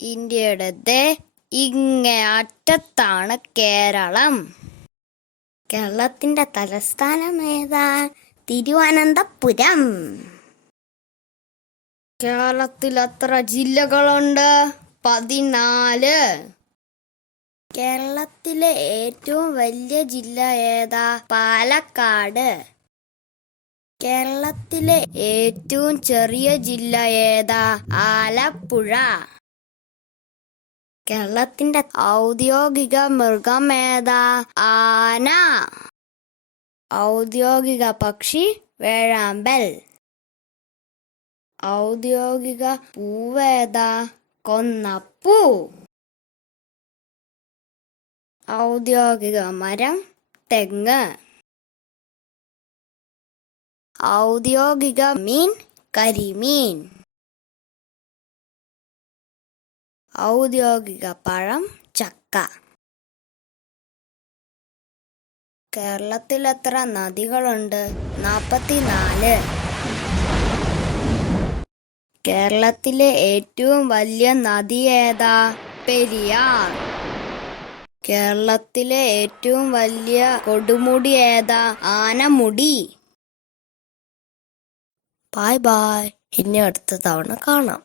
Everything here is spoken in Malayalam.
ഇന്ത്യയുടെ ഇങ്ങേ അറ്റത്താണ് കേരളം. കേരളത്തിന്റെ തലസ്ഥാനം ഏതാ? തിരുവനന്തപുരം. കേരളത്തിൽ എത്ര ജില്ലകളുണ്ട്? 14. കേരളത്തിലെ ഏറ്റവും വലിയ ജില്ല ഏതാ? പാലക്കാട്. കേരളത്തിലെ ഏറ്റവും ചെറിയ ജില്ല ഏതാ? ആലപ്പുഴ. കേരളത്തിന്റെ ഔദ്യോഗിക മൃഗം ഏതാ? ആന. ഔദ്യോഗിക പക്ഷി വേഴാമ്പൽ. ഔദ്യോഗിക പൂവേതാ? കൊന്നപ്പൂ. ഔദ്യോഗിക മരം തെങ്ങ്. ഔദ്യോഗിക മീൻ കരിമീൻ. ഔദ്യോഗിക പഴം ചക്ക. കേരളത്തിൽ എത്ര നദികളുണ്ട്? 44. കേരളത്തിലെ ഏറ്റവും വലിയ നദി ഏതാ? പെരിയാർ. കേരളത്തിലെ ഏറ്റവും വലിയ കൊടുമുടി ഏതാ? ആനമുടി. Bye bye. ഇനി അടുത്ത തവണ കാണാം.